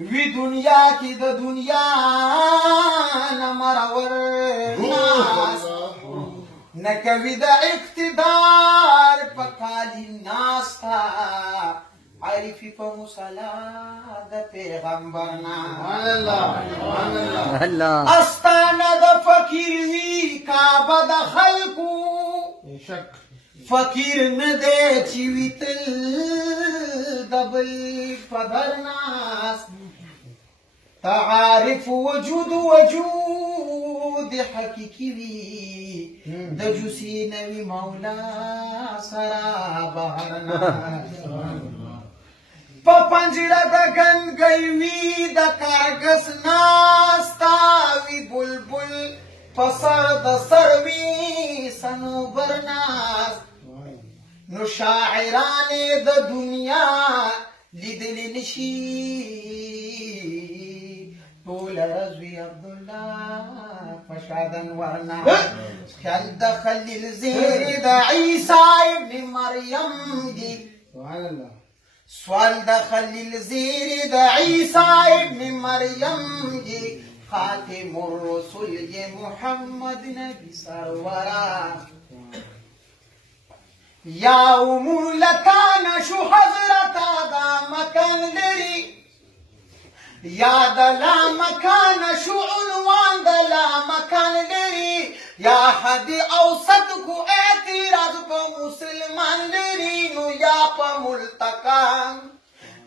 وی دنیا کی د دنیا نمرور ناس نکوی د اقتدار پکالی ناستا عارفی پا مسلا د پیغمبر ناس استانا د فقیر وی کعبه د خلقو فقیر نده چیوی تل دبل پدر ناس تعارف وجود حقیقی وی د جوسی نوی مولا سرا بهر ناس پا پنجره د گنگی وی د کاغس ناستا وی بلبل پسر د سروی سنوبر ناس نو شاعران د دنیا لیدلی نشي طول رضوی عبدالله فشادن ورنا خیال د خلیل زیر د عیسی ابن مریم دی سوال د خلیل زیر د عیسی ابن مریم دی خاتم الرسول یہ محمد نبی سرورا یا امور لکانا شو حضرت دا مکان لری یا دلا مکان شو عنوان دلا مکان لری یا حد اوسط کو اعتراض پا مسلمان لری نو یا پا ملتقان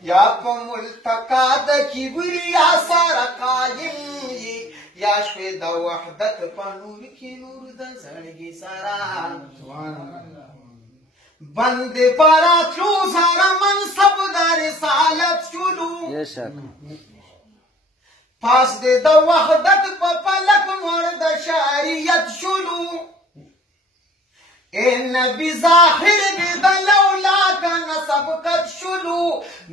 یا پا ملتقا د کبریا سارا قایم یا شوی د وحدت پا نور کی نور د زړګي سارا بند پارا تلو سارا منصب د رسالت شلو پاس د وحدت په پلک مور د شریعت شلو اے نبی ظاہر دے دا لولا کا نسبقت شلو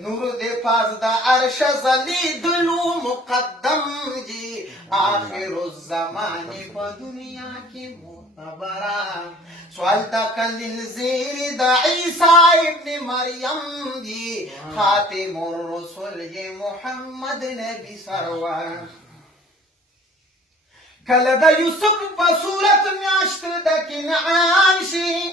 نور دے پاس دا عرش زلی دلو مقدم جی آخر الزمان پا دنیا کی معتبرہ سوال دا قلیل زیر دا عیسیٰ ابن مریم جی خاتم الرسول یہ محمد نبی سرور کل دا یوسف پا صورت میاشت دا کنعان شی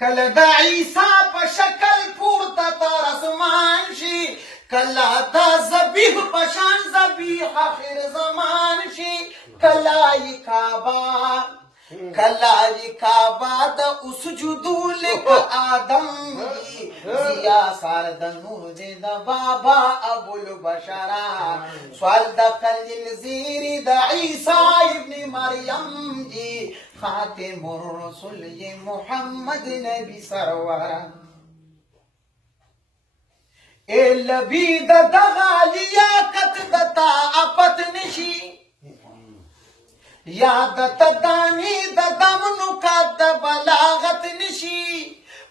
کل دا عیسیٰ پا شکل پورتا تا رسمان شی کل دا زبیح پشان زبیح آخر زمان شی کلائی کعبہ دا اسجدو لک آدم زیا سار دا نور دے دا بابا ابو البشرا سوال دا قلیل زیری دا عیسیٰ ابن مریم جی خاتم الرسول یہ محمد نبی سرورا اے لبی دا دغالیا کت دتا اپت نشی یاد تدانی د دمنو کا د بلاغت نشی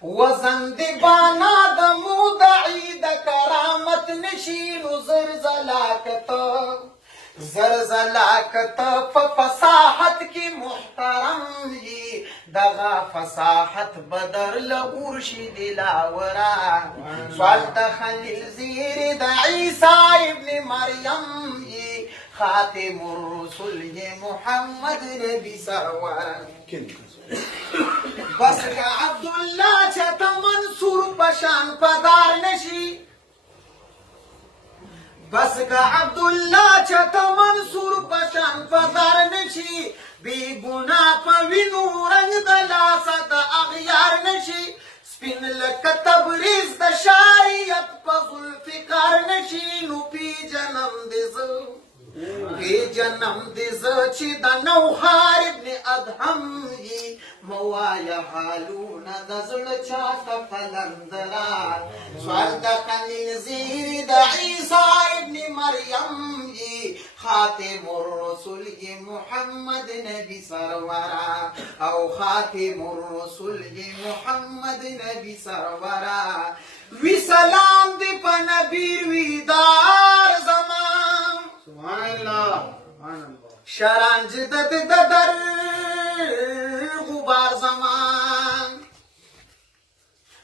وزن دی بانا د مودعی د کرامت نشی نو زرزلاکت فصاحت کی محترم جی دغا فصاحت بدر لغورشی دلاورا سوال د خلیل زیر د عیسیٰ ابن مریم جی خاتم الرسول یہ محمد نبی سرور بس کا عبداللہ چتا منصور پشان پدار نشی بس کا عبداللہ چتا منصور پشان پدار نشی بی گناہ پوینو رنگ دلا ست اغیار نشی سپین لک تبریز د شریعت پا ظلفکار نشی نو پی جنم دیزو پی جنم دیزو چی دا نوحار ابن ادهم یی موایا حالون دا زل چاہتا فلندرا سوال دا خلیل زیر دا عیسیٰ ابن مریم یی خاتم الرسول یہ محمد نبی سرورا او خاتم الرسول یہ محمد نبی سرورا وی سلام دی پا نبیر وی دار زمان سبحان اللہ شرانج در غبار زمان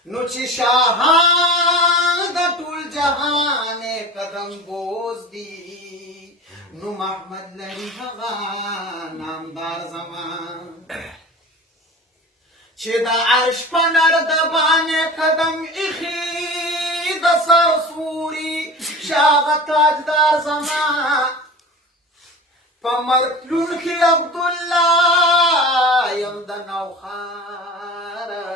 نو چی شاہان د ټول جهان قدم بوز دی نو محمد لري هغه نامدار زمان چې د عرش په نر د باندې قدم ایښي د سر سوري شاغه تاجدار زمان په مرګ تلونکي عبدالله یم د نوخاره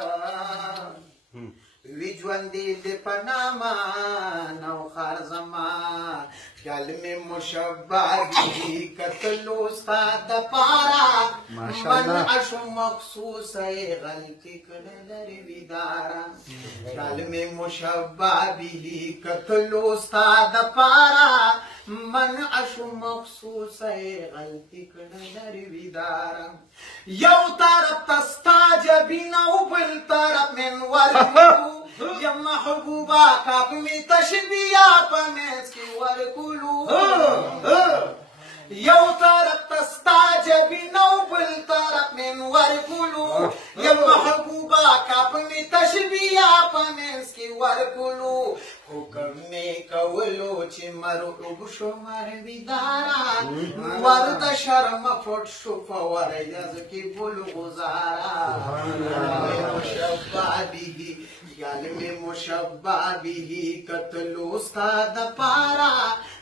وی ژوندې دې په نامه نوخار زمان خیال مې مشبع دي کتلو ستا دپاره منع شو مخصوصه یې غلطي کړه لرې ویداره خیال مې مشبع دي کتلو ستا دپاره منع شو مخصوصه یې غلطي کړه لرې ویداره یو طرف ته ستا جبین او بل طرف منور یا محبوبه کاپ می تشبیه په منځ کې ورکولو یو طرف ته ستا جبین او بل طرف من ورکولو یا محبوبه کاپ می تشبیه په منځ کې ورکولو حکم می کولو چې مرعوب شو مرویداره ور د شرم پټ شو په وریځ کې بل غزاره مشبع به خیال می مشبع به کتلو ستا دپاره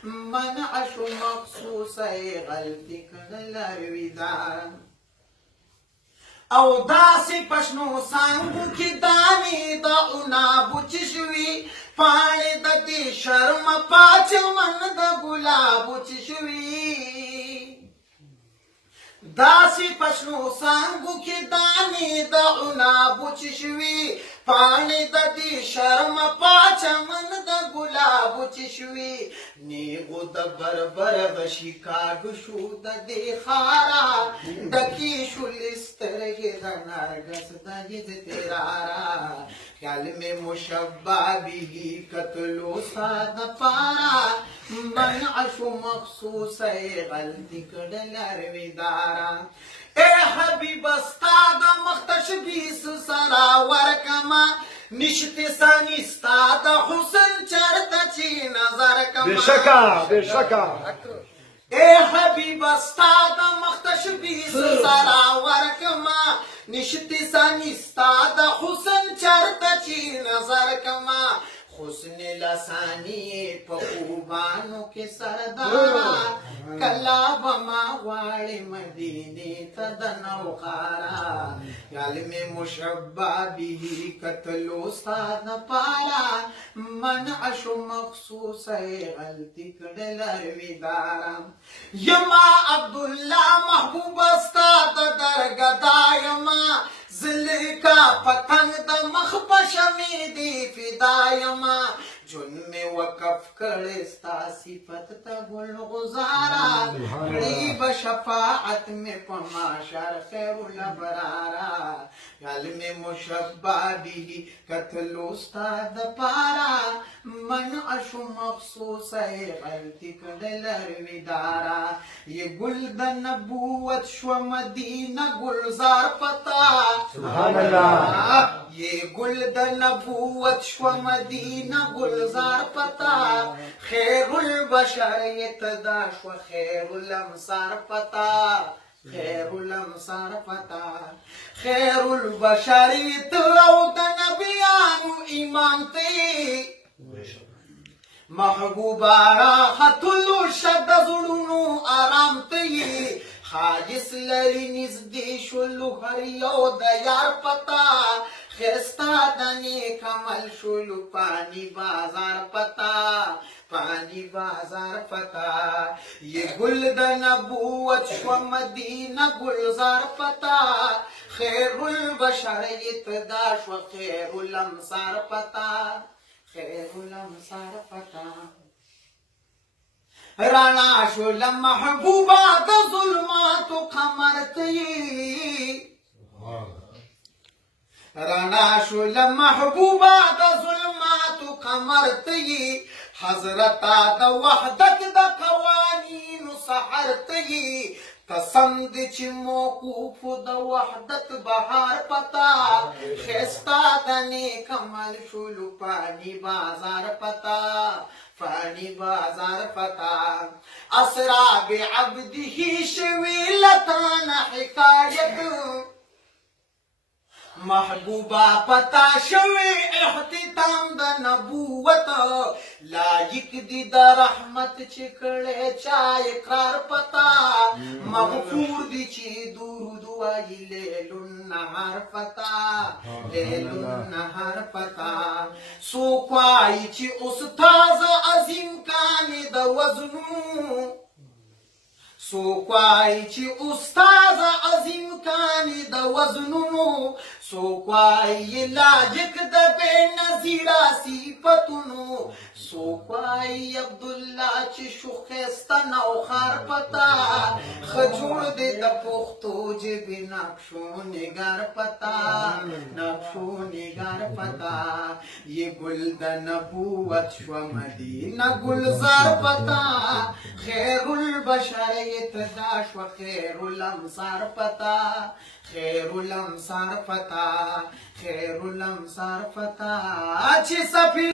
منع شو مخصوصه غلطي کړه لرویداره او داسې پښنو څانګو کې دانې د عنابو چې شوي پاڼې د دې شرم پاچمن د ګلابو چې شوي داسې پښنو څانګو کې دانې د عنابو چې شوي پاڼې د دې شرم پاچمن د ګلابو چې شوي نیغو د بربر غشي کاږه شو د دې ښاره ډکې شولې سترګې د نرګس د جد تیراره خیال مې مشبع به کتلو ستا دپاره منع شو مخصوصه یې غلطي کړه لرویداره اے حبیب ستا د مخ تشبیس سره ورکما نشته ثاني ستا د حسن چرته چې نظر کما بشکا اے حبیب ستا د مخ تشبیس سره ورکما نشته ثاني ستا د حسن چرته چې نظر کما حسن لسانی په خوبانو کې سردارا کلا بما غواړي مدینه ته د نوخاره خیال مې مشبع به کتلو ستا دپاره منع شو مخصوصه غلطي کړه لرویداره یما عبدالله محبوبه ستا د درګدا یما زلیکا پتنگ د مخ په شمې دی فدایما جون می وقف کړي ستا صفت ته ګل غزاره کړي به شفاعت می په معاشر خیر الابراره خیال می مشبع به کتلو ستا دپاره منع شو مخصوصه غلطي کړه لرویداره یې ګل د نبوت شو مدینه گلزار پتا سبحان الله یہ گل د نبوت شو مدینہ گلزار پتا خیر البشر یتدا شو خیر الامصار پتا خیر الامصار پتا خیر البشر یتو د نبیانو ایمان تی محبوبا راحت الشد زړونو آرام تی حاجس لري نږدې شولو هر یو د یار پتا خستا د نیک عمل شولو پانی بازار پتا پانی بازار پتا یہ گل د نبوت شو مدینہ گلزار پتا خیر البشر ابتدا شو خیر الامصار پتا خیر الامصار پتا رانا شول محبوبا د ظلمات قمر تی رانا شول محبوبا د ظلمات قمر تی حضرت د وحدت د قوانین سحر تی قسم دې چې موقوف د وحدت بهار پتا خستا د نیک عمل شولو پانی بازار پتا فانی بازار پتا اسراب عبده شوی لتانا حکایت محبوبا پتا شوی احتتام د نبوت لایق دی د رحمت چکړې چا اقرار پتا مغفور دی چې درود وایي لیل النهار پتا لیل النهار پتا سو کوای چې استاد عظیم کانی د وزنو سو کوای چې استاد عظیم کانی د وزنونو سو کوای لاجک د بے نظیرا صفاتونو سو کوای عبدالله چې شوخسته نو خار پتا خجوړ دې د پختو جبې نقشو نگار پتا نقشو نگار پتا یہ گل د نبوت شو مدینه گلزار پتا خیر البشر ابتدا شو خیر الامصار پتا خیر الامصار پتا خیر الامصار پتا چې سفیر